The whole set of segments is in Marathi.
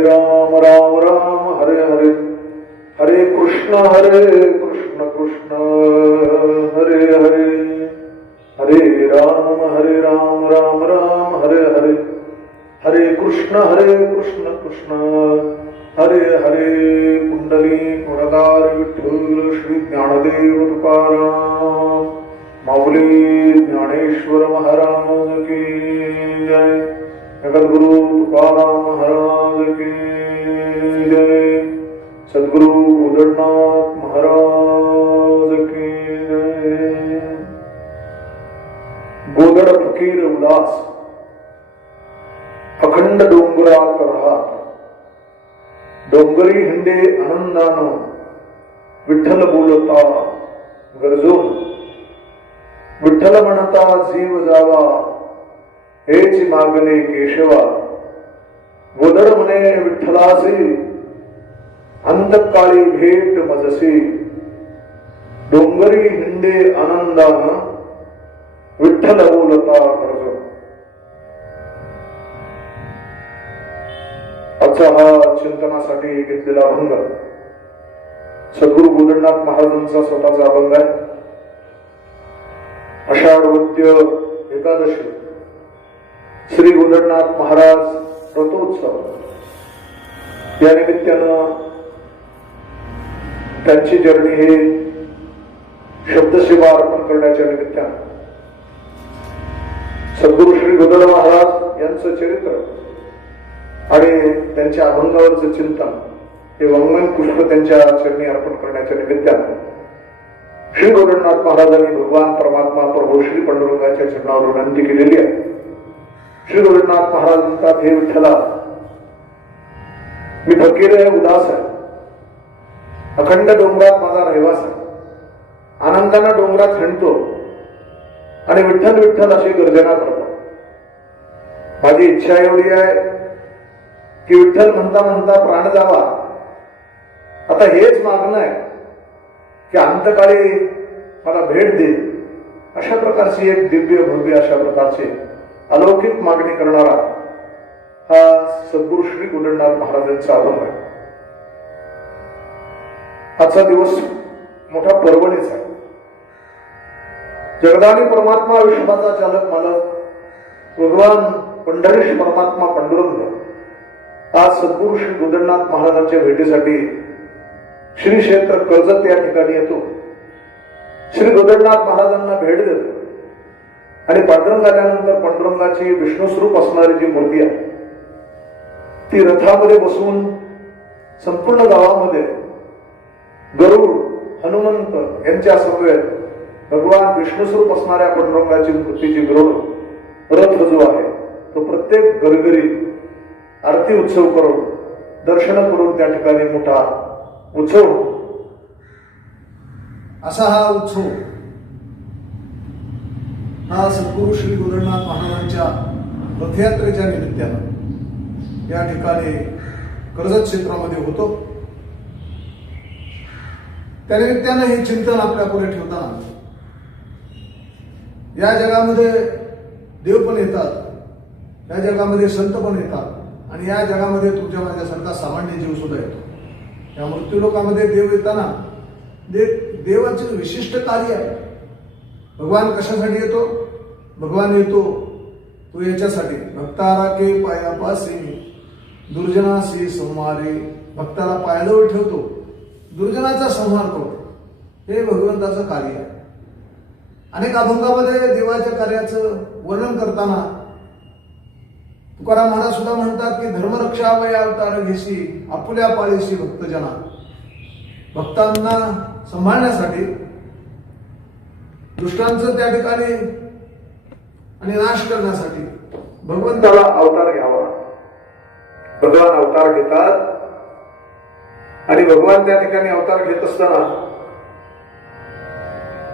राम राम राम हरे हरे, हरे कृष्ण कृष्ण हरे हरे, हरे राम राम राम हरे हरे, हरे कृष्ण कृष्ण हरे हरे. पुंडलिक वरदार विठ्ठल श्री ज्ञानदेव तुकाराम माऊली ज्ञानेश्वर महाराज की जय. जगद्गुरु तुकाराम महाराज की जय. सद्गुरु उदयनाथ महाराज की जय. गोदड फकीर उदास अखंड डोंगरात राहत, डोंगरी हिंडे आनंदानं विठ्ठल बोलता गरजून, विठ्ठल म्हणता जीव जावा हेच मागणे केशवा. गोदड म्हणे विठ्ठलासी अंतकाळी भेट मजसी, डोंगरी हिंडे आनंदानं विठ्ठल बोलता गरजून. आजचा हा चिंतनासाठी घेतलेला अभंग सद्गुरु गोदडनाथ महाराजांचा स्वतःचा अभंग आहे. आषाढ वद्य एकादशी श्री गोदडनाथ महाराज रथोत्सव या निमित्तानं त्यांची जर्नी हे शब्दसेवा अर्पण करण्याच्या निमित्तानं सद्गुरु श्री गोदड महाराज यांचं चरित्र आणि त्यांच्या अभंगावरचं चिंतन हे वाङ्मय पुष्प त्यांच्या चरणी अर्पण करण्याच्या निमित्तानं श्री गोदडनाथ महाराजांनी भगवान परमात्मा प्रभू श्री पांडुरंगाच्या चरणावर विनंती केलेली आहे. श्री गोदडनाथ महाराज म्हणतात, हे विठ्ठला, मी फकीर आहे, उदास आहे, अखंड डोंगरात माझा रहिवास आहे, आनंदानं डोंगरात हिंडतो आणि विठ्ठल विठ्ठल अशी गर्जना करतो. माझी इच्छा एवढी आहे की विठ्ठल म्हणता म्हणता प्राण जावा. आता हेच मागणं आहे की अंतकाळी मला भेट दे. अशा प्रकारची एक दिव्य भव्य अशा प्रकारचे अलौकिक मागणी करणारा हा सद्गुरु श्री गोदडनाथ महाराजांचा अभंग आहे. आजचा दिवस मोठा पर्वणीचा आहे. जगदानी परमात्मा विश्वाचा चालक मालक भगवान पंढरीश परमात्मा पांडुरंग आज सद्गुरु श्री गोदडनाथ महाराजांच्या भेटीसाठी श्री क्षेत्र कर्जत या ठिकाणी येतो. श्री गोदडनाथ महाराजांना भेट देतो आणि पांडुरंग आल्यानंतर पांडुरंगाची विष्णू स्वरूप असणारी जी मूर्ती आहे ती रथामध्ये बसून संपूर्ण गावामध्ये गरुड हनुमंत यांच्या समवेत भगवान विष्णू स्वरूप असणाऱ्या पांडुरंगाची मूर्तीची गरुड रथ जो आहे तो प्रत्येक घरघरी आरती उत्सव करून दर्शन करून त्या ठिकाणी मोठा उत्सव असा हा उत्सव हा सद्गुरु श्री गोदडनाथ महाराजांच्या रथयात्रेच्या निमित्तानं या ठिकाणी कर्जत क्षेत्रामध्ये होतो. त्या निमित्तानं हे चिंतन आपल्या पुढे ठेवताना या जगामध्ये देव पण येतात, या जगामध्ये संत पण येतात आणि या जगामध्ये तुमच्या माझ्यासारखा सामान्य जीव सुद्धा येतो. या मृत्यू लोकांमध्ये देव येताना देवाचे विशिष्ट कार्य आहे. भगवान कशासाठी येतो? भगवान येतो तो याच्यासाठी भक्तारा के पायापासी दुर्जनासी संहारे. भक्ताला पायाजवळ ठेवतो, दुर्जनाचा संहार करतो. हे भगवंताचं कार्य आहे. अनेक अभंगामध्ये देवाच्या कार्याचं वर्णन करताना तुकाराम महाराज सुद्धा म्हणतात की धर्मरक्षा वय अवतार घेशी आपुल्या पाळीशी भक्तजना. भक्तांना सांभाळण्यासाठी दुष्टांचं त्या ठिकाणी आणि नाश करण्यासाठी भगवंताला अवतार घ्यावा. भगवान अवतार घेतात आणि भगवान त्या ठिकाणी अवतार घेत असताना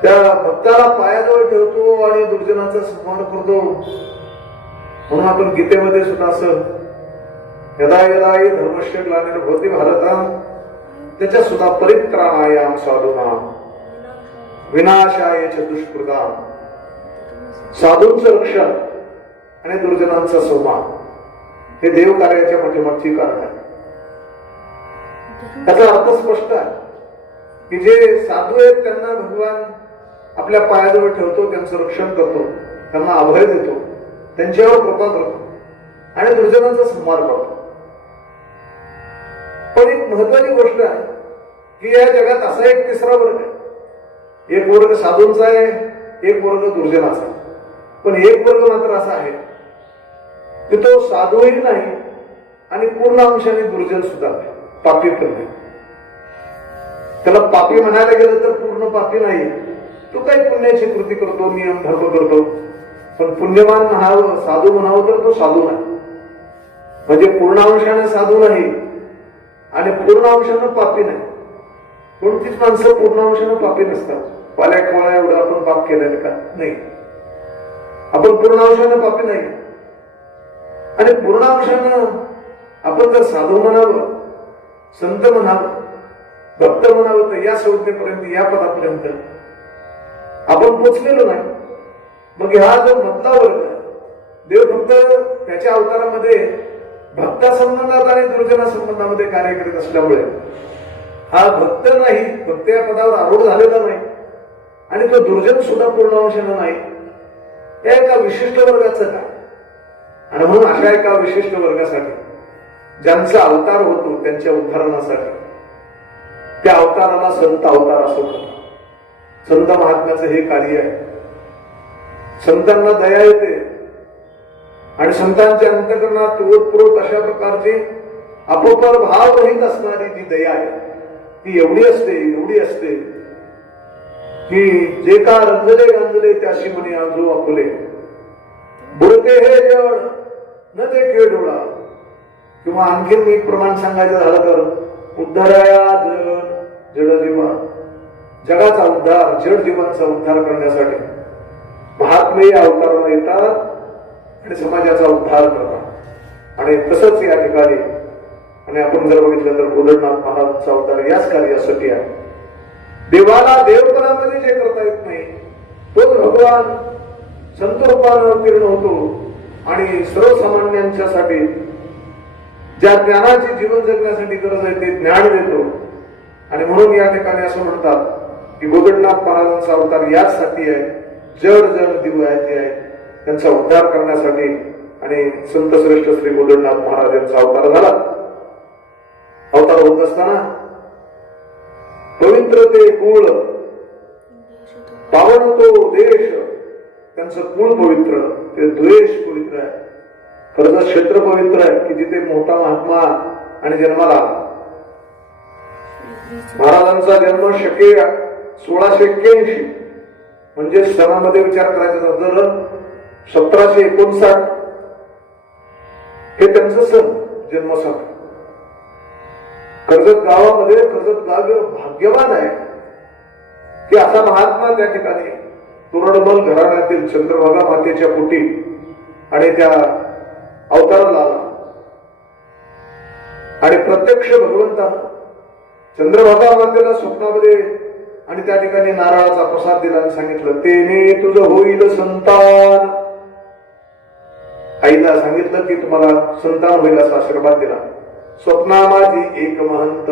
त्या भक्ताला पायाजवळ ठेवतो आणि दुर्जनाचा संहार करतो. म्हणून आपण गीतेमध्ये सुद्धा असं यदा यदा हि धर्मस्य ग्लानिर्भवति भारताम त्याच्या सुद्धा परित्राणायाम साधूनाम विनाशाय च दुष्कृताम. साधूंचं रक्षण आणि दुर्जनांचा संहार हे देव कार्याच्या पाठीमागची कारण आहे. त्याचा अर्थ स्पष्ट आहे की जे साधू आहेत त्यांना भगवान आपल्या पायाजवळ ठेवतो, त्यांचं रक्षण करतो, त्यांना अभय देतो, त्यांच्यावर कृपा करतो आणि दुर्जनांचा संहार करतो. पण एक महत्वाची गोष्ट आहे की या जगात असा एक तिसरा वर्ग आहे. एक वर्ग साधूंचा आहे, एक वर्ग दुर्जनाचा आहे. पण एक वर्ग मात्र असा आहे की तो साधूही नाही आणि पूर्ण अंशाने दुर्जन सुद्धा नाही, पापी पण नाही. त्याला पापी म्हणायला गेलं तर पूर्ण पापी नाही. तो काही पुण्याची कृती करतो, नियम धर्म करतो, पण पुण्यवान म्हणावं, साधू म्हणावं तर तो साधू नाही. म्हणजे पूर्ण अंशाने साधू नाही आणि पूर्ण अंशानं पापी नाही. कोणतीच माणसं पूर्ण अंशानं पापी नसतात. पाल्या खोळ्या एवढं आपण पाप केलेलं का नाही. आपण पूर्ण अंशानं पापी नाही आणि पूर्ण अंशानं आपण जर साधू म्हणावं, संत म्हणावं, भक्त म्हणावं तर या संज्ञेपर्यंत, या पदापर्यंत आपण पोचलेलो नाही. मग हा जो मधला वर्ग, देव फक्त त्याच्या अवतारामध्ये भक्ता संबंधात आणि दुर्जना संबंधामध्ये कार्य करीत असल्यामुळे हा भक्त नाही, भक्त या पदावर आरूढ झालेला नाही आणि तो दुर्जन सुद्धा पूर्ण अंशानं नाही. या एका विशिष्ट वर्गाचं काय. आणि म्हणून अशा एका विशिष्ट वर्गासाठी ज्यांचा अवतार होतो त्यांच्या उद्धारणासाठी त्या अवताराला संत अवतार असं म्हणतात. संत महात्म्याचं हे कार्य आहे. संतांना दया येते आणि संतांच्या अंतःकरणात ओतप्रोत अशा प्रकारचे अपोपर भाव रहित असणारी ती दया आहे. ती एवढी असते की जे का रंजले गांजले त्याशी म्हणे आजो आपुले, बुडते हे जड न देखे डोळा. किंवा आणखीन एक प्रमाण सांगायचं झालं तर उद्धाराया जड जीवा, जगाचा उद्धार, जड जीवांचा उद्धार करण्यासाठी महात्मे या अवताराला येतात आणि समाजाचा उद्धार करतात. आणि तसंच या ठिकाणी आणि आपण जर बघितलं तर गोदडनाथ महाराजांचा अवतार याच कार्यासाठी आहे. देवाला देवपणामध्ये जे करता येत नाही तोच भगवान संत रूपानं अवतीर्ण होतो आणि सर्वसामान्यांच्यासाठी ज्या ज्ञानाची जीवन जगण्यासाठी गरज आहे ते ज्ञान देतो. आणि म्हणून या ठिकाणी असं म्हणतात की गोदडनाथ महाराजांचा अवतार याचसाठी आहे, जड दिव आहे ते आहे त्यांचा उद्धार करण्यासाठी. आणि संत श्रेष्ठ श्री गोदडनाथ महाराज यांचा अवतार झाला. अवतार होत असताना पवित्र ते कुळ, पावन तो देश, त्यांचं कुळ पवित्र, ते द्वेष पवित्र आहे, कर्ज क्षेत्र पवित्र आहे की जिथे मोठा महात्मा आणि जन्माला. महाराजांचा जन्म शके 1681 म्हणजे सणामध्ये विचार करायचा तर 1759 हे त्यांचं सण, जन्मसण. कर्जत गावामध्ये, कर्जत गाव भाग्यवान आहे की असा महात्मा त्या ठिकाणी तुरडमल घराण्यातील चंद्रभागा मातेच्या पोटी आणि त्या अवताराला आला. आणि प्रत्यक्ष भगवंतानं चंद्रभागा मातेला स्वप्नामध्ये आणि त्या ठिकाणी नारळाचा प्रसाद दिला आणि सांगितलं तेने तुझं होईल संतान. आईला सांगितलं की तुम्हाला संतान होईल असा आशीर्वाद दिला. स्वप्ना माझी एक महंत,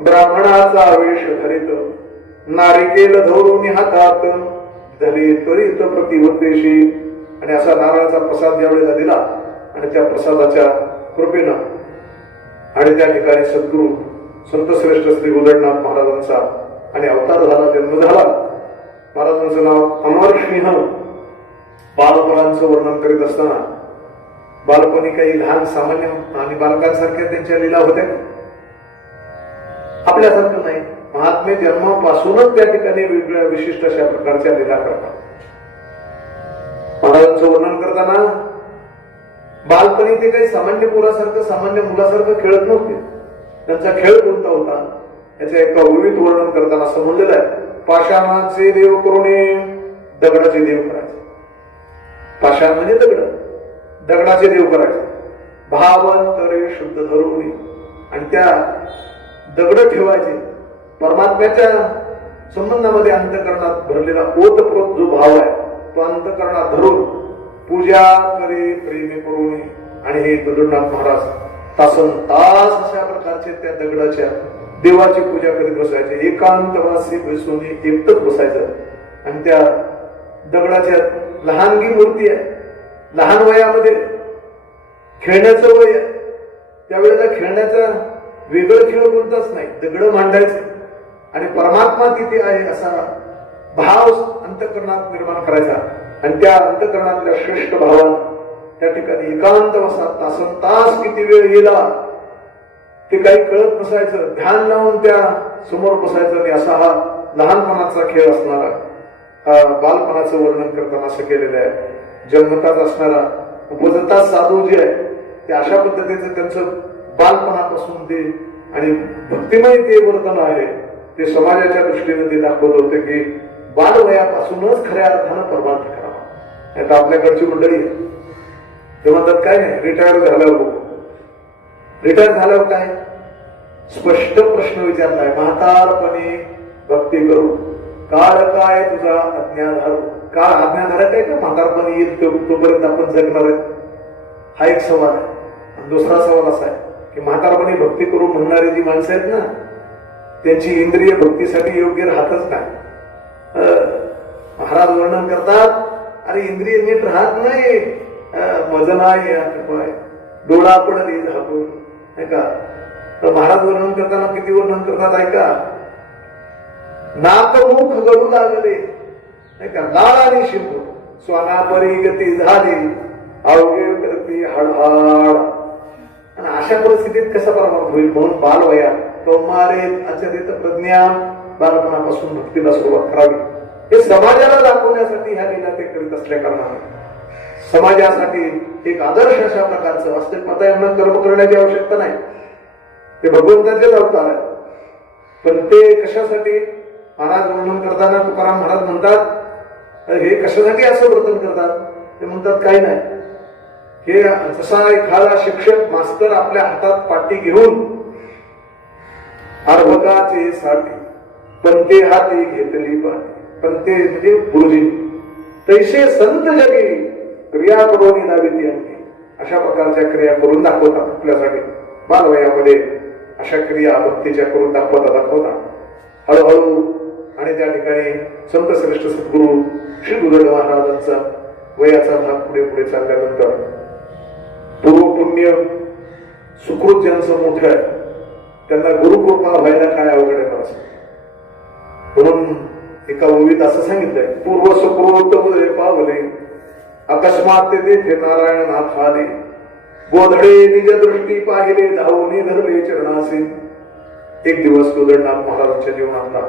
ब्राह्मणाचा वेश धरित, नारिकेल धरून हातात धरे त्वरित प्रतिवतेशी. आणि असा नारळाचा प्रसाद ज्यावेळेला दिला आणि त्या प्रसादाच्या कृपेनं आणि त्या ठिकाणी सद्गुरू संत श्रेष्ठ श्री गोदडनाथ महाराजांचा आणि अवतार झाला, जन्म झाला. महाराजांचं नाव अमरसिंह. बालपणांचं वर्णन करीत असताना बालपणी काही लहान सामान्य आणि बालकांसारख्या त्यांच्या लीला होत्या, आपल्यासारखं नाही. महात्मे जन्मापासूनच त्या ठिकाणी वेगवेगळ्या विशिष्ट अशा प्रकारच्या लीला करतात. महाराजांचं वर्णन करताना बालपणी ते काही सामान्य पोरासारखं, सामान्य मुलासारखं खेळत नव्हते. त्यांचा खेळ कोणता होता याचं एका ओवीत वर्णन करताना समजलेलं आहे. पाषाणाचे देव करुणे दगडाचे देव करायचे. पाषाण म्हणजे दगड, दगडाचे देव करायचे. भावांतरे शुद्ध धरून आणि त्या दगड ठेवायचे. परमात्म्याच्या संबंधामध्ये अंतःकरणात भरलेला ओतप्रोत जो भाव आहे तो अंतःकरणात धरून पूजा करे प्रेमी करून. आणि हे गोदडनाथ महाराज तासन तास अशा प्रकारचे त्या दगडाच्या देवाची पूजा करीत बसायचे. एकांतवासी बसून एकटच बसायचं आणि त्या दगडाच्या लहानगी मूर्ती आहे, लहान वयामध्ये खेळण्याचं वय आहे. त्यावेळेला खेळण्याचा वेगळं खेळ कोणताच नाही, दगड मांडायचं आणि परमात्मा तिथे आहे असा भाव अंतःकरणात निर्माण करायचा. आणि त्या अंतःकरणातल्या श्रेष्ठ भावाला त्या ठिकाणी एकांत बसा तासन तास किती वेळ गेला ते काही कळत नसायचं. ध्यान लावून त्या समोर बसायचं आणि असा हा लहानपणाचा खेळ असणारा, हा बालपणाचं वर्णन करताना असं केलेलं आहे. जन्मताच असणारा उपजता साधू जे आहे ते अशा पद्धतीचं त्यांचं बालपणापासून ते आणि भक्तिमय ते वर्तन आहे ते समाजाच्या दृष्टीने ते दाखवत होते की बालवयापासूनच खऱ्या अर्थानं परमार्थ करावा. आता आपल्याकडची मंडळी ते म्हणतात काय नाही, रिटायर झाल्यावर रिटायर झाल्यावर काय स्पष्ट प्रश्न विचारलाय, म्हातारपणे भक्ती करू काळ काय तुझा अज्ञाधार. काळ अज्ञाधारक आहे का म्हातारपणे येईल तोपर्यंत आपण जगणार आहे, हा एक सवाल आहे. आणि दुसरा सवाल असा आहे की म्हातारपणे भक्ती करू म्हणणारी जी माणसं आहेत ना त्यांची इंद्रिय भक्तीसाठी योग्य राहतच नाही. महाराज वर्णन करतात अरे इंद्रिय नीट राहत नाही, मजनाय डोळा पडली झाकून नाही का. तर महाराज वर्णन करताना किती वर्णन करतात ऐका, नाक मुख गळू लागले नाही का, लाळ आणि शिंपू स्वानापरी गती झाली अवघे करती हळहळ. आणि अशा परिस्थितीत कसा परमार्थ होईल. म्हणून बालवया कौमारेत आचरित प्रज्ञा, बालपणापासून भक्तीला सुरुवात करावी. हे समाजाला दाखवण्यासाठी ह्या लीला ते करीत असल्या कारणाने समाजासाठी एक आदर्श अशा प्रकारचं वास्तविक आता यांना कर्म करण्याची आवश्यकता नाही, ते भगवंताचेच अवतार आहे. पण ते कशासाठी महाराज वर्णन करताना तुकाराम महाराज म्हणतात हे कशासाठी असं वर्तन करतात. ते म्हणतात काही नाही, हे जसा एखादा शिक्षक मास्तर आपल्या हातात पाटी घेऊन अर्भकाचे साठी पण ते हाती घेतली पाटी, पण ते म्हणजे गुरुजी तैसे संत जगी क्रिया करून दाविती अंकी. अशा प्रकारच्या क्रिया करून दाखवतात आपल्यासाठी बालवयामध्ये. अशा क्रिया भक्तीच्या करून दाखवता हळूहळू. आणि त्या ठिकाणी संत श्रेष्ठ सद्गुरू श्री गुरुदेव महाराजांचा वयाचा भाग पुढे पुढे चालल्यानंतर पूर्व पुण्य सुकृत ज्यांचं मोठं आहे त्यांना गुरुकृपा व्हायला काय अवघड आहे मला. म्हणून एका ओवीत असं सांगितलंय, पूर्व सुकृत पावले अकस्मात ते नारायणनाथ आले, गोधडे निज दृष्टी पाहिले धावणे धरले चरणासी. एक दिवस गोधडनाथ महाराजांच्या जीवनातला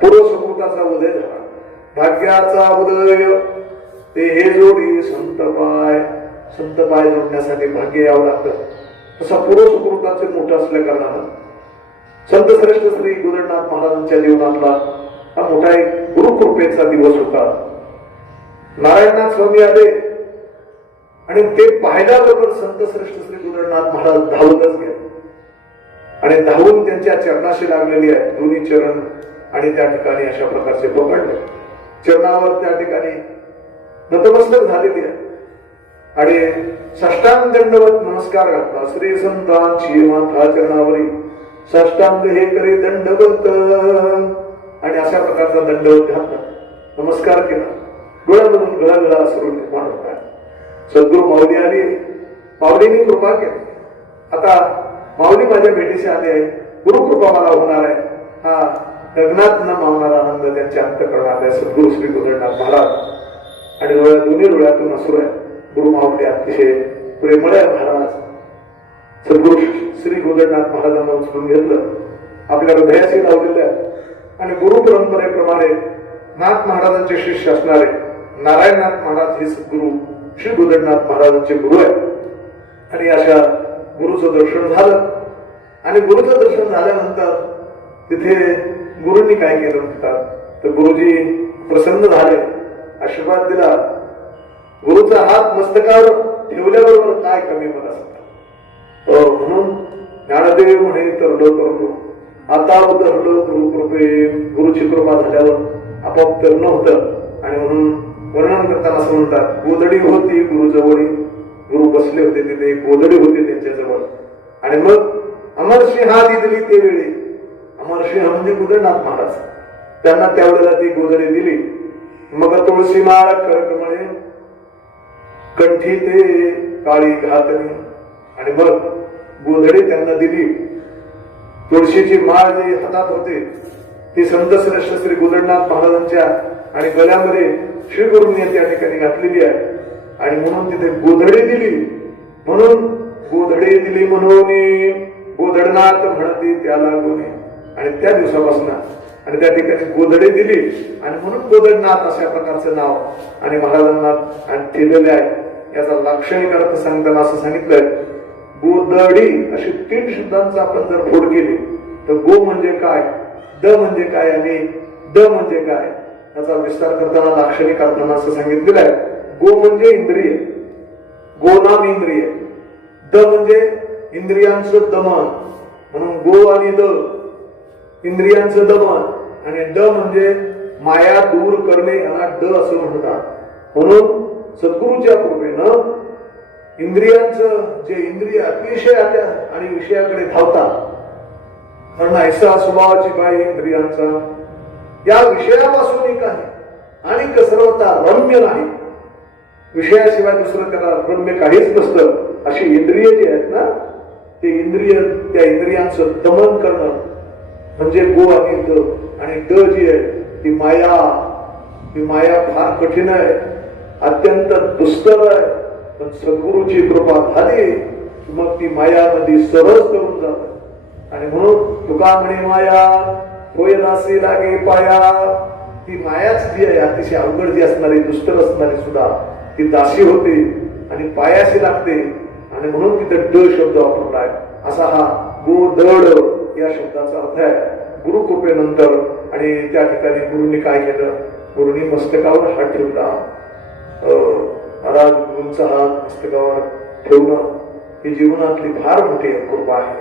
पूर्व सुकृताचा उदय झाला, भाग्याचा उदय. ते हे जोडी संत पाय जोडण्यासाठी भाग्य यावं लागतं. तसा पूर्व सुकृताचे मोठं असल्या कारणानं संत श्रेष्ठ श्री गोधडनाथ महाराजांच्या जीवनातला हा मोठा एक गुरुकृपेचा दिवस होता. नारायणनाथ स्वामी आले आणि ते पाहिल्याबरोबर संत श्रेष्ठ श्री गोधडनाथ महाराज धावतच गेले आणि धावून त्यांच्या चरणाशी लागलेली आहे. दोन्ही चरण आणि त्या ठिकाणी अशा प्रकारचे पकडले, चरणावर त्या ठिकाणी नतमस्तक झालेली आहे आणि साष्टांग दंडवत नमस्कार घातला. श्री संतांची माथा चरणावरी साष्टांग हे करी दंडवत. आणि अशा प्रकारचा दंडवत घातला, नमस्कार केला. डोळ्यामधून गळा अश्रू निर्माण होत आहे. सद्गुरू माऊली आली, माऊलीने कृपा केली. आता माऊली माझ्या भेटीशी आली आहे, गुरुकृपा मला होणार आहे. हा गगनात न मावणारा आनंद त्यांच्या अंतःकरणात आहे. सद्गुरू श्री गोधडनाथ महाराज आणि दोन्ही डोळ्यातून अश्रू आहे. गुरु माऊली अतिशय प्रेमळ आहे महाराज. सद्गुरू श्री गोधडनाथ महाराजांना उचलून घेतलं, आपल्या हृदयाशी लावलेलं आहे आणि गुरु परंपरेप्रमाणे नाथ महाराजांचे शिष्य असणारे नारायणनाथ महाराज हे सद्गुरू श्री गोधडनाथ महाराजांचे गुरु आहे. आणि अशा गुरुचं दर्शन झालं आणि गुरुचं दर्शन झाल्यानंतर तिथे गुरुंनी काय केलं म्हणतात तर गुरुजी प्रसन्न झाले, आशीर्वाद दिला. गुरुचा हात मस्तकावर ठेवल्याबरोबर काय कमी मला सांगतात. म्हणून ज्ञानदेव म्हणे तरलो करतो आता उतरलो गुरुकृपे. गुरुची कृपा झाल्यावर आपोआप तरण होतं. आणि म्हणून वर्णन करताना असं म्हणतात, गोधडी होती गुरुजवळी. गुरु बसले होते तिथे, गोधडी होती त्यांच्याजवळ. आणि मग अमरसिंहा दिली ते वेळी, अमरसिंह म्हणजे गोदडनाथ महाराज, त्यांना त्यावेळेला ती गोधडी दिली. मग तुळशी माळ करकमळे कंठी ते काळी घातली, आणि मग गोधडी त्यांना दिली. तुळशीची माळ जी हातात होते ती संत श्रेष्ठ श्री गोदडनाथ महाराजांच्या आणि गळ्यामध्ये श्री गुरूंनी त्या ठिकाणी घातलेली आहे. आणि म्हणून तिथे गोधडी दिली, म्हणून गोधडी दिली म्हणून गोदडनाथ म्हणते त्याला गुणे. आणि त्या दिवसापासून आणि त्या ठिकाणी गोधडी दिली आणि म्हणून गोदडनाथ अशा प्रकारचं नाव आणि महाराजांना ठेवलेले आहे. याचा लाक्षणिक अर्थ सांगताना असं सांगितलंय, गोदडी अशी 3 शब्दांचा आपण जर फोड केली तर गो म्हणजे काय, द म्हणजे काय आणि द म्हणजे काय, याचा विस्तार करताना लाक्षणिक अर्थानं असं सांगितलेलं आहे. गो म्हणजे इंद्रिय, गो नाम इंद्रिय, द म्हणजे इंद्रियांचं दमन, म्हणून गो आणि द इंद्रियांचं दमन, आणि ड म्हणजे माया दूर करणे याला ड असं म्हणतात. म्हणून सद्गुरूच्या कृपेनं इंद्रियांचं जे इंद्रिय अतिशय आणि विषयाकडे धावतात, कारण ऐसा स्वभावाची काय इंद्रियांचा, या विषयापासून काही आणि सर्वता रम्य नाही, विषयाशिवाय दुसरं त्याला रम्य काहीच नसतं. अशी इंद्रिय जी आहेत ना, ते इंद्रिय त्या इंद्रियांचं दमन करणं म्हणजे गो आणि द. आणि द जी आहे ती माया, ती माया फार कठीण आहे, अत्यंत दुस्तर आहे. पण सद्गुरूची कृपा झाली मग ती माया नदी सहज करून जात. आणि म्हणून तुका म्हणे माया होय नासी लागे पाया, ती मायाच जी आहे अतिशय अवघड जी असणारी, दुस्तर असणारी सुद्धा ती दासी होते आणि पायाशी लागते. आणि म्हणून तिथे ड शब्द वापरलाय. असा हा गोदड या शब्दाचा अर्थ आहे गुरुकृपेनंतर. आणि त्या ठिकाणी गुरुंनी काय केलं, गुरुंनी मस्तकावर हात ठेवला. महाराज गुरूंचा हात मस्तकावर ठेवणं ही जीवनातली फार मोठी कृपा आहे.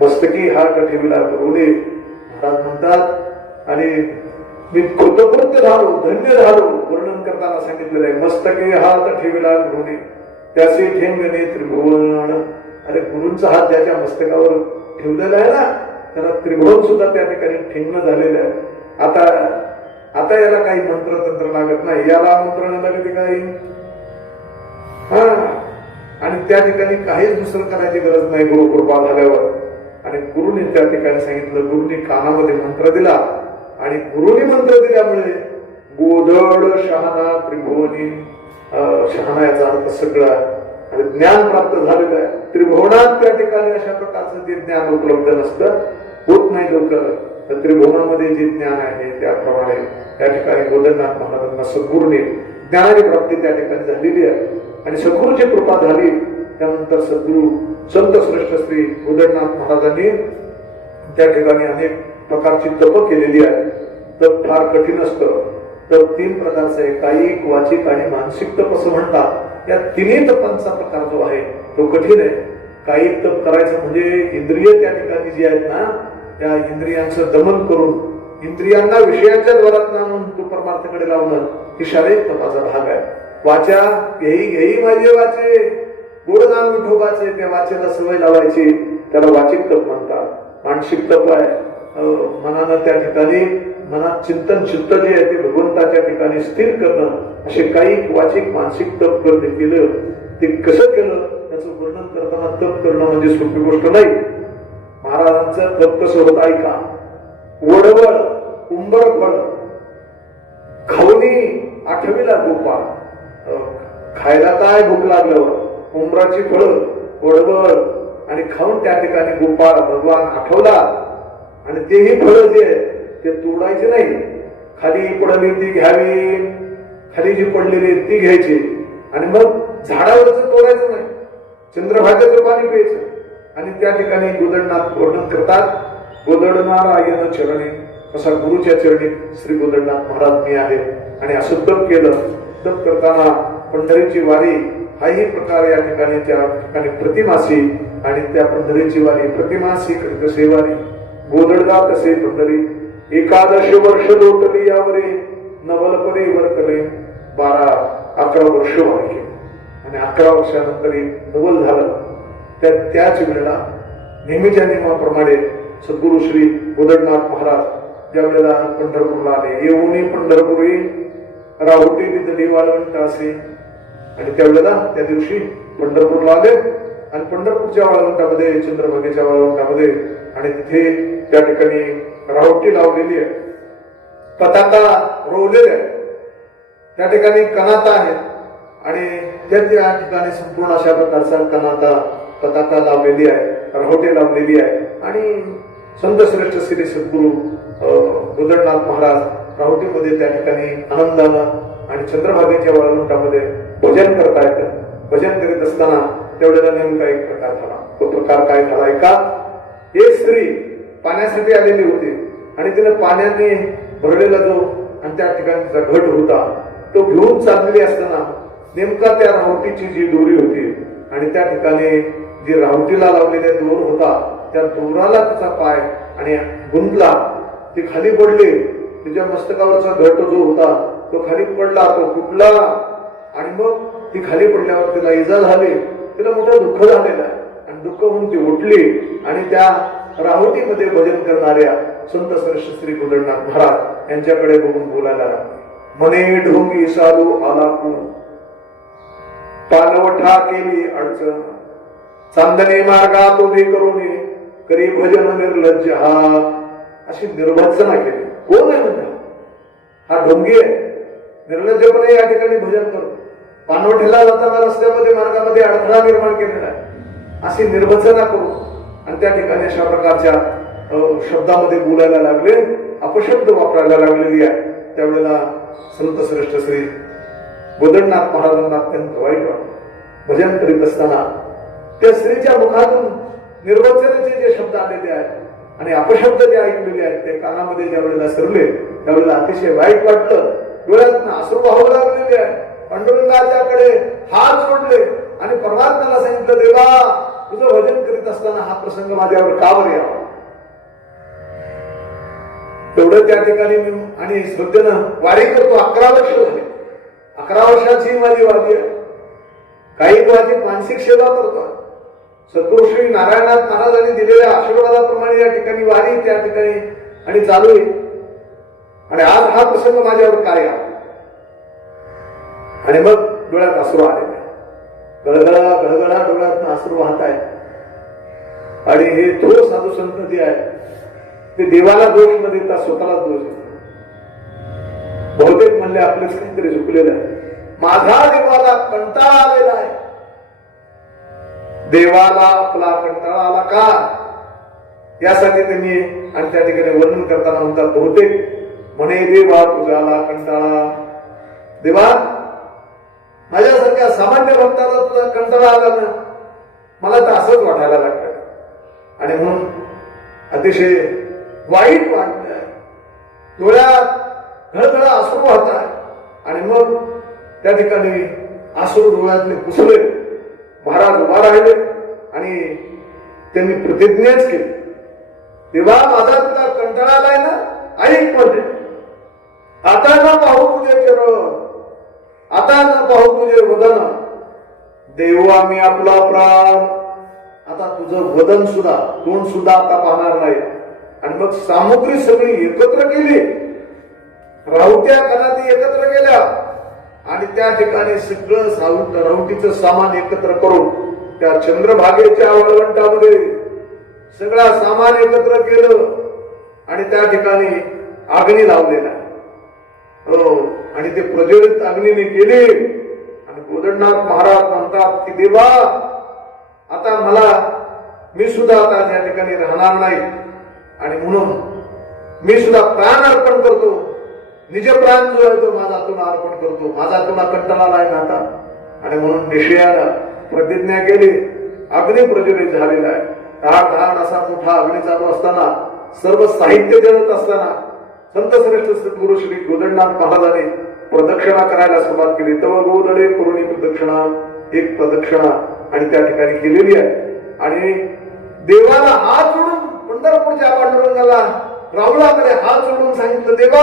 मस्तकी हात ठेवला गुरुने, महाराज म्हणतात. आणि मी कृतकृत्य झालो, धन्य झालो, वर्णन करताना सांगितलेलं आहे. मस्तकी हात ठेवला गुरुने त्याचे ठेंगणे त्रिभुवन. अरे गुरूंचा हात ज्याच्या मस्तकावर ठेवलेला आहे ना, त्याला त्रिभुवन सुद्धा त्या ठिकाणी ठेंगणं झालेलं आहे. आता याला काही मंत्र तंत्र लागत नाही, याला मंत्र न लागते काही. आणि त्या ठिकाणी काहीच दुसरं करायची गरज नाही गुरुकृपा झाल्यावर. आणि गुरुने त्या ठिकाणी सांगितलं, गुरुने कानामध्ये मंत्र दिला आणि गुरुने मंत्र दिल्यामुळे गोदड शहाणा त्रिभुवनी, शहाणा याचा अर्थ सगळा, आणि ज्ञान प्राप्त झालेलं आहे. त्रिभुवनात त्या ठिकाणी अशा प्रकारचं जे ज्ञान उपलब्ध नसतं, होत नाही लवकर. तर त्रिभुवनामध्ये जे ज्ञान आहे त्याप्रमाणे त्या ठिकाणी गोदडनाथ महाराजांना सद्गुरूने ज्ञानाची प्राप्ती त्या ठिकाणी झालेली आहे. आणि सद्गुरूची कृपा झाली. त्यानंतर सद्गुरू संत श्रेष्ठ श्री गोदडनाथ महाराजांनी त्या ठिकाणी अनेक प्रकारची तप केलेली आहे. तप फार कठीण असतं. तप 3 प्रकारचं आहे, कायिक, वाचिक आणि मानसिक तप असं म्हणतात. या तिन्ही तपांचा प्रकार जो आहे तो कठीण आहे. कायिक तप करायचं म्हणजे इंद्रिय त्या ठिकाणी जी आहेत ना, त्या इंद्रियांचं दमन करून इंद्रियांना विषयाच्या द्वारात आणून तो परमार्थाकडे लावणं ही शारीरिक तपाचा भाग आहे. वाचा घेई माझे वाचे, गोड नाम विठोबाचे, त्या वाचेला सवय लावायची, त्याला वाचिक तप म्हणतात. मानसिक तप आहे, मनानं त्या ठिकाणी मनात चिंतन चित्त जे आहे ते भगवंताच्या ठिकाणी स्थिर करणं. असे काही वाचिक मानसिक तप केलं. ते कसं केलं त्याचं वर्णन करताना तप करणं म्हणजे सोपी गोष्ट नाही. महाराजांचं तप कसं होत ऐका. वडवळ उंबर फळ खाऊनी आठवीला गोपाळ, खायला काय भूक लागल्यावर उंबराची फळं, वडवळ आणि खाऊन त्या ठिकाणी गोपाळ भगवान आठवला. आणि तेही फळं जे ते तोडायचे नाही, खाली पडली ती घ्यावी, खाली जी पडलेली ती घ्यायची. आणि मग झाडावरच तोडायचं नाही, चंद्रभागेचं पाणी प्यायचं. आणि त्या ठिकाणी गोदडनाथ वर्णन करतात, गोदडनारायण चरणी, असा गुरुच्या चरणी श्री गोदडनाथ महाराज मी आहे. आणि असं तप केलं. तप करताना पंढरीची वारी हाही प्रकार या ठिकाणी त्या ठिकाणी प्रतिमासी. आणि त्या पंढरीची वारी प्रतिमासी कसे वारी, गोदडदा तसे पंढरी. 11 वर्ष लोटली यावरे, नवलपणे वर्तले. 12-11 वर्ष वारी केली. आणि 11 वर्षानंतर नवल झालं. त्याच वेळेला नेहमीच्या नियमाप्रमाणे सद्गुरु श्री गोदडनाथ महाराज ज्या वेळेला पंढरपूरला आले, येऊनही पंढरपुरी राहुटी तिथली वाळवंट असे, आणि त्यावेळेला त्या दिवशी पंढरपूरला आले आणि पंढरपूरच्या वाळवंटामध्ये, चंद्रभागेच्या वाळवंटामध्ये, आणि तिथे त्या ठिकाणी राहुटी लावलेली आहे, पताका रोवलेल्या आहे, त्या ठिकाणी कनाता आहेत आणि त्या ठिकाणी संपूर्ण अशा प्रकारचा कनाता पताका लावलेली आहे, राहुटी लावलेली आहे. आणि संत श्रेष्ठ श्री सद्गुरु गोदडनाथ महाराज राहुटीमध्ये त्या ठिकाणी आनंदानं आणि चंद्रभागेच्या वाळवंटामध्ये भजन करतायत. भजन करीत असताना तेवढ्याला नेमका एक प्रकार झाला. तो प्रकार काय झाला? का एक स्त्री पाण्यासाठी आलेली होती आणि तिने पाण्याने भरलेला जो आणि त्या ठिकाणचा घट होता तो घेऊन चाललेली असताना नेमका त्या राहुटीची जी दोरी होती आणि त्या ठिकाणी जी राहुटीला लावलेला दोर होता त्या दोराला तिचा पाय आणि गुंतला, ती खाली पडली. तिच्या मस्तकावरचा घट जो होता तो खाली पडला, तो फुटला आणि मग ती खाली पडल्यावर तिला इजा झाली. तिला मोठं दुःख झालेलं आहे आणि दुःख होऊन ती उठली आणि त्या राहुटीमध्ये भजन करणाऱ्या संत श्रेष्ठ श्री गोदडनाथ महाराज यांच्याकडे बघून बोलायला लागले. मने ढोंगी साधू आला कोण, पानवठा केली अडचण, चांदणे मार्गात उभी करून करी भजन निर्लज्ज हा, अशी निर्भत्सना केली. कोण आहे म्हणजे? हा ढोंगी आहे, निर्लज्जपणे या ठिकाणी भजन करतो, पानवठीला जाताना रस्त्यामध्ये मार्गामध्ये अडथळा निर्माण केलेला आहे, अशी निर्भत्सना करू आणि त्या ठिकाणी अशा प्रकारच्या शब्दामध्ये बोलायला लागले, अपशब्द वापरायला लागलेली आहे. त्यावेळेला संत श्रेष्ठ श्री गोदडनाथ महाराजांना अत्यंत वाईट वाटलं. भजन करीत असताना त्या स्त्रीच्या मुखातून निर्वचनाचे जे शब्द आलेले आहेत आणि अपशब्द जे ऐकलेले आहेत ते कानामध्ये ज्या वेळेला सरले त्यावेळेला अतिशय वाईट वाटलं. डोळ्यातून अश्रू वाहू लागलेले आहे. पांडुरंगाच्याकडे हात जोडले आणि परमात्म्याला सांगितलं, देवा तुझं भजन करीत असताना हा प्रसंग माझ्यावर का बरं यावा? तेवढं त्या ठिकाणी मी आणि श्रद्धेनं वारी करतो. 11 वर्ष झाले. 11 वर्षाची माझी वारी आहे. काही माझी मानसिक सेवा करतो. सद्गुरु श्री नारायणनाथ महाराजांनी दिलेल्या आशीर्वादाप्रमाणे या ठिकाणी वारी त्या ठिकाणी आणि चालू आहे. आणि आज हा प्रसंग माझ्यावर काय आहे? आणि मग डोळ्यात अश्रू आलेले, गळगळा गळगळा डोळ्यात अश्रू वाहत आहेत. आणि हे थोर साधू संत जे आहे ते देवाला दोष न देता स्वतःला दोष देतात. बहुतेक म्हणले आपलेच काहीतरी चुकलेलं आहे. माझा देवाला कंटाळा आलेला आहे. देवाला आपला कंटाळा आला का यासाठी त्यांनी आणि त्या ठिकाणी वर्णन करताना म्हणतात, बहुतेक म्हणे देवा तुझ्याला कंटाळा. देवा माझ्यासारख्या सामान्य भक्ताला तुझा कंटाळा आला ना, मला तर असंच वाटायला लागतं. आणि म्हणून अतिशय वाईट वाटलं. डोळ्यात घळघळा अश्रू वाहत आहे. आणि मग त्या ठिकाणी अश्रू डोळ्यातले पुसले. महाराज उभा राहिले आणि त्यांनी प्रतिज्ञाच केली, तेव्हा माझा तुला कंटाळा आलाय ना, ऐक म्हणजे आता न पाहू तुझे चरण, आता न पाहू तुझे वदन, देऊ आम्ही आपला प्राण. आता तुझं वदन सुद्धा, तोंड सुद्धा आता पाहणार नाही. आणि मग सामुग्री सगळी एकत्र केली, राहुट्या कनाती एकत्र केल्या आणि त्या ठिकाणी सगळं राहुटीचं सामान एकत्र करून त्या चंद्रभागेच्या वाळवंटामध्ये सगळा सामान एकत्र केलं आणि त्या ठिकाणी अग्नी लावलेला. हो, आणि ते प्रज्वलित अग्नीने केली. आणि गोदडनाथ महाराज म्हणतात की देवा आता मी सुद्धा आता त्या ठिकाणी राहणार नाही आणि म्हणून मी सुद्धा प्राण अर्पण करतो. निज प्राण जो आहे तो माझा तुला अर्पण करतो. माझा तुला कंटाळा नाही आता. आणि म्हणून निश्चयानं प्रतिज्ञा केली. अग्नी प्रज्वलित झालेला आहे. धाड असा मोठा अग्नी चालू असताना, सर्व साहित्य जळत असताना संत श्रेष्ठ सद्गुरु श्री गोदडनाथ महाराजांनी प्रदक्षिणा करायला सुरुवात केली. तव गोदडे करुणी प्रदक्षिणा, एक प्रदक्षिणा आणि त्या ठिकाणी केलेली आहे. आणि देवाला हात जोडून पंढरपूरच्या पांडुरंगाला राहुलाकडे हात जोडून सांगितलं, देवा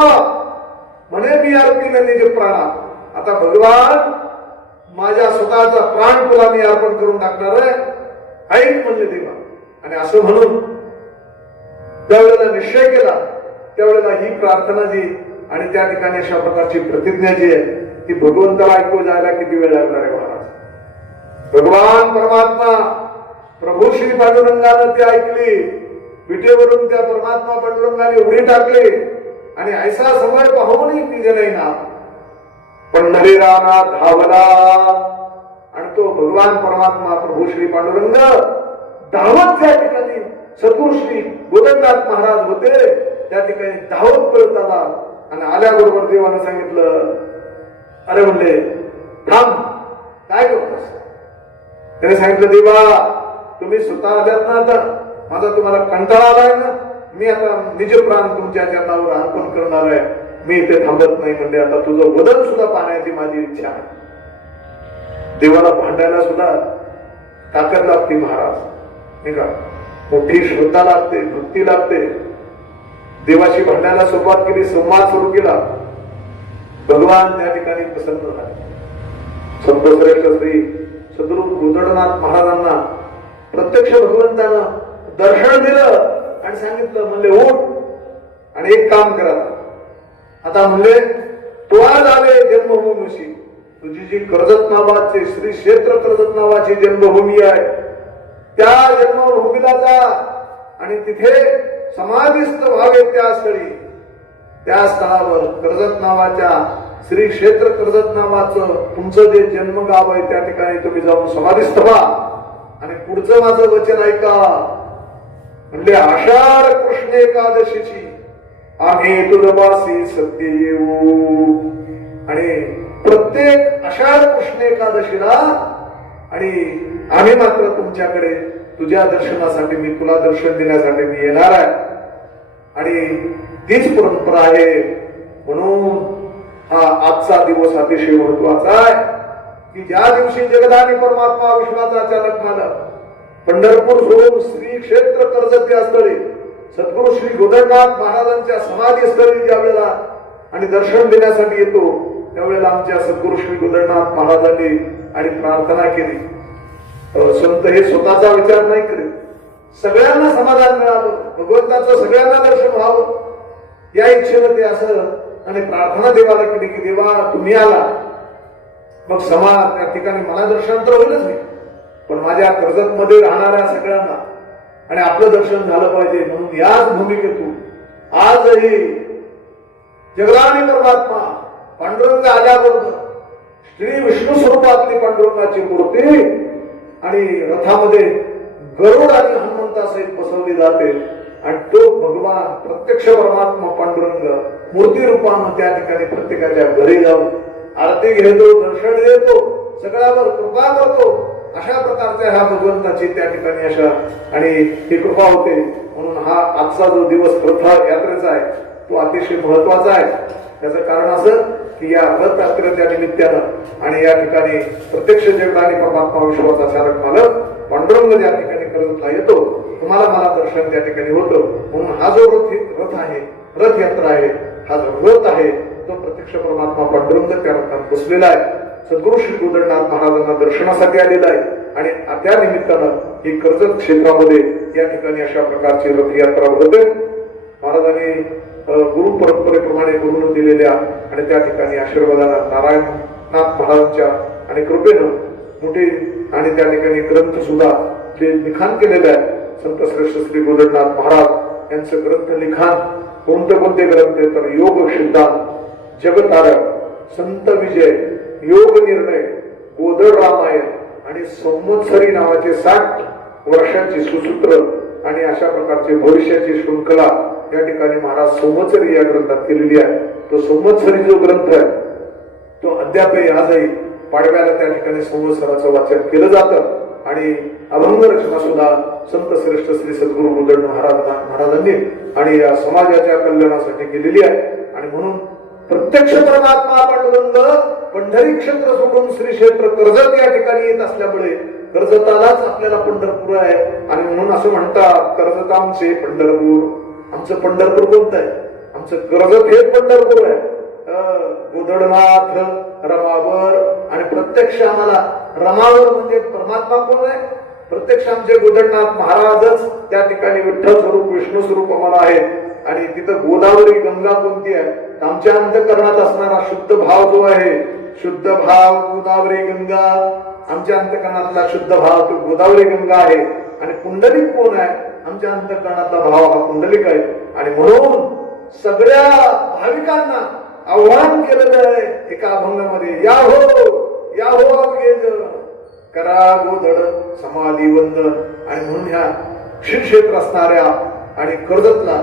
म्हणे मी अर्पिन निज प्राण. आता भगवान माझ्या स्वतःचा प्राण तुला मी अर्पण करून टाकणार आहे. ऐक म्हणजे देवा. आणि असं म्हणून त्यावेळेला निश्चय केला, त्यावेळेला ही प्रार्थना जी आणि त्या ठिकाणी अशा प्रकारची प्रतिज्ञा जी आहे ती भगवंताला ऐकू जायला किती वेळ लागणार आहे महाराज. भगवान परमात्मा प्रभू श्री पांडुरंगानं ती ऐकली, विटेवरून त्या परमात्मा पांडुरंगाने उडी टाकली आणि ऐसा समय पाहूनही निज नाही ना पंढरीराना धावला. आणि तो भगवान परमात्मा प्रभू श्री पांडुरंग धावत त्या ठिकाणी सद्गुरू श्री गोदंडनाथ महाराज होते त्या ठिकाणी धावत पळत आला आणि आल्याबरोबर देवानं सांगितलं, अरे म्हणले थांब, काय करतोस? त्याने सांगितलं, देवा तुम्ही स्वतः आल्यात ना, आता माझा तुम्हाला कंटाळा आलाय ना, मी आता निज प्राण तुमच्या चरणावर अर्पण करणार आहे, मी इथे थांबत नाही. म्हणजे आता तुझं वदन सुद्धा पाहण्याची माझी इच्छा आहे. देवाला भांडायला सुद्धा ताकद लागते महाराज, नाही का? मोठी श्रद्धा लागते, भक्ती लागते. देवाशी भांडायला सुरुवात केली, संवाद सुरू केला, भगवान त्या ठिकाणी प्रसन्न झाले. संत श्रेष्ठ श्री सद्गुरू गोदंडनाथ महाराजांना प्रत्यक्ष भगवंतानं दर्शन दिलं आणि सांगितलं, म्हणले उठ आणि एक काम करा, आता म्हणले तू आज आले जन्मभूमीशी, तुझी जी कर्जत नावाचे श्री क्षेत्र कर्जत नावाची जन्मभूमी आहे त्या जन्मभूमीला जा आणि तिथे समाधिस्थ व्हावे. त्या स्थळी, त्या स्थळावर कर्जत नावाच्या श्री क्षेत्र कर्जत नावाचं तुमचं जे जन्मगाव आहे त्या ठिकाणी तुम्ही जाऊन समाधिस्थ व्हा आणि पुढचं माझं वचन ऐका. म्हणजे आषाढ कृष्ण एकादशीची आम्ही तुझपासी सत्य येऊ. आणि प्रत्येक आषाढ कृष्ण एकादशीला आणि आम्ही मात्र तुमच्याकडे तुझ्या दर्शनासाठी, मी तुला दर्शन देण्यासाठी मी येणार आहे. आणि तीच परंपरा आहे. म्हणून हा आजचा दिवस अतिशय महत्वाचा आहे की ज्या दिवशी जगदानी परमात्मा विश्वाचा चालक मालक पंढरपूर सोडून श्री क्षेत्र कर्जत या स्थळी सद्गुरू श्री गोदंडनाथ महाराजांच्या समाधी स्थळी ज्या वेळेला आणि दर्शन देण्यासाठी येतो त्यावेळेला आमच्या सद्गुरू श्री गोदंडनाथ महाराजांनी आणि प्रार्थना केली. संत हे स्वतःचा विचार नाही करीत, सगळ्यांना समाधान मिळावं, भगवंताचं सगळ्यांना दर्शन व्हावं या इच्छेनं ते असं आणि प्रार्थना देवाला केली की देवा तुम्ही आला, मग समाज त्या ठिकाणी मला दर्शन तर होईलच नाही, पण माझ्या कर्जत मध्ये राहणाऱ्या सगळ्यांना आणि आपलं दर्शन झालं पाहिजे. म्हणून याच भूमिकेतून आजही जगदानी परमात्मा पांडुरंग आल्याबरोबर श्री विष्णू स्वरूपातली पांडुरंगाची मूर्ती आणि रथामध्ये गरुड आणि हनुमंतासहित बसवली जाते आणि तो भगवान प्रत्यक्ष परमात्मा पांडुरंग मूर्ती रूपानं त्या ठिकाणी प्रत्येकाच्या घरी जाऊन आरती घेतो, दर्शन देतो, सगळ्यावर कृपा करतो. अशा प्रकारच्या ह्या भगवंताची त्या ठिकाणी अशा आणि ही कृपा होते. म्हणून हा आजचा जो दिवस रथ यात्रेचा आहे तो अतिशय महत्वाचा आहे. त्याचं कारण असं की या रथ यात्रेच्या निमित्तानं आणि या ठिकाणी प्रत्यक्ष जगदानी परमात्मा विश्वाचा चालक मालक पांडुरंग ज्या ठिकाणी कर्जतला येतो, तुम्हाला मला दर्शन त्या ठिकाणी होतं. म्हणून हा जो रथ आहे, रथ यात्रा आहे, हा जो रथ आहे तो प्रत्यक्ष परमात्मा पांडुरंग त्या रथात बसलेला आहे. सद्गुरू श्री गोदंडनाथ महाराजांना दर्शनासाठी आलेला आहे आणि त्या निमित्तानं ही कर्जत क्षेत्रामध्ये या ठिकाणी अशा प्रकारची रथयात्रा होते. महाराजांनी गुरु परंपरेप्रमाणे गुरुनं दिलेल्या आणि त्या ठिकाणी आशीर्वादाला नारायणनाथ महाराजांच्या आणि कृपेनं मोठे आणि त्या ठिकाणी ग्रंथ सुद्धा जे लिखाण केलेलं आहे संत श्रेष्ठ श्री गोदंडनाथ महाराज यांचं ग्रंथ लिखाण कोणते ग्रंथ आहे तर योग सिद्धांत, जगतारक, संत विजय, योग निर्णय, गोदड रामायण आणि संवत्सरी नावाचे 60 वर्षांची सुसूत्र आणि अशा प्रकारचे भविष्याची शृंखला या ठिकाणी महाराज संवत्सरी या ग्रंथात केलेली आहे. तो संवत्सरी जो ग्रंथ आहे तो अद्यापही आजही पाडव्याला त्या ठिकाणी संवत्सराचं वाचन केलं जातं आणि अभंग रचना सुद्धा संत श्रेष्ठ श्री सद्गुरू गोदंड महाराजांनी आणि या समाजाच्या कल्याणासाठी केलेली आहे. आणि म्हणून प्रत्यक्ष परमात्मा पांडुरंग पंढरी क्षेत्र सोडून श्री क्षेत्र कर्जत या ठिकाणी येत असल्यामुळे कर्जतालाच आपल्याला पंढरपूर आहे. आणि म्हणून असं म्हणतात कर्जत आमचे पंढरपूर. आमचं पंढरपूर कोणतं आहे? आमचं कर्जत हे पंढरपूर आहे. गोदडनाथ रमावर आणि प्रत्यक्ष आम्हाला रमावर म्हणजे परमात्मा कोण आहे? प्रत्यक्ष आमचे गोदडनाथ महाराजच त्या ठिकाणी विठ्ठल स्वरूप विष्णू स्वरूप आम्हाला आहे. आणि तिथं गोदावरी गंगा कोणती आहे? आमच्या अंतःकरणात असणारा शुद्ध भाव जो आहे, शुद्ध भाव गोदावरी गंगा, आमच्या अंतःकरणातला शुद्ध भाव तो गोदावरी गंगा आहे. आणि पुंडलिक कोण आहे? आमच्या अंतःकरणातला भाव हा पुंडलिक आहे. आणि म्हणून सगळ्या भाविकांना आव्हान केलेलं आहे एका अभंगामध्ये, या हो अवघे जण, करा गोधड समाधी वंदन. आणि म्हणून ह्या श्री क्षेत्र असणाऱ्या आणि कर्जतला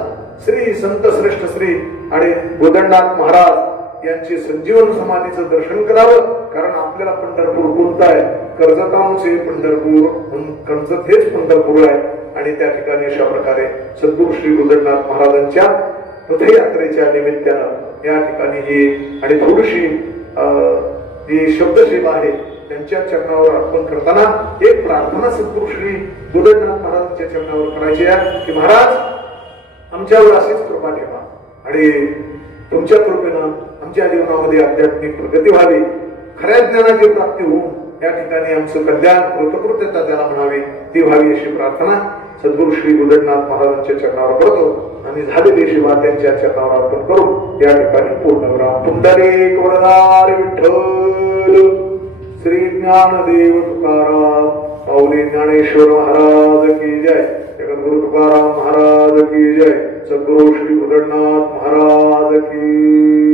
श्री संत श्रेष्ठ श्री आणि गोदंडनाथ महाराज यांची संजीवन समाधीचं दर्शन करावं. कारण आपल्याला पंढरपूर कोणतं आहे? कर्जतांचे पंढरपूर, कर्जत हेच पंढरपूर आहे. आणि त्या ठिकाणी अशा प्रकारे सद्गुरू श्री गोदंडनाथ महाराजांच्या पथयात्रेच्या निमित्तानं या ठिकाणी ही आणि थोडीशी जी शब्दसेवा आहे त्यांच्या चरणावर अर्पण करताना एक प्रार्थना सद्गुरू श्री गोदंडनाथ महाराजांच्या चरणावर करायची आहे की महाराज आमच्यावर अशीच कृपा ठेवा आणि तुमच्या कृपेनं आमच्या जीवनामध्ये आध्यात्मिक प्रगती व्हावी, खऱ्या ज्ञानाची प्राप्ती होऊन या ठिकाणी आमचं कल्याण कृतकृत्यता त्याला म्हणावी ती व्हावी अशी प्रार्थना सद्गुरू श्री गोदंडनाथ महाराजांच्या चरणावर करतो. आणि झालेली सेवा त्यांच्या चरणावर अर्पण करून या ठिकाणी पूर्ण करा. पुंडलिक वरदार विठ्ठल श्री ज्ञानदेव तुकाराम माऊली ज्ञानेश्वर महाराज की जय. जगद्गुरु तुकाराम महाराज की जय. सद्गुरु श्री गोदंडनाथ महाराज की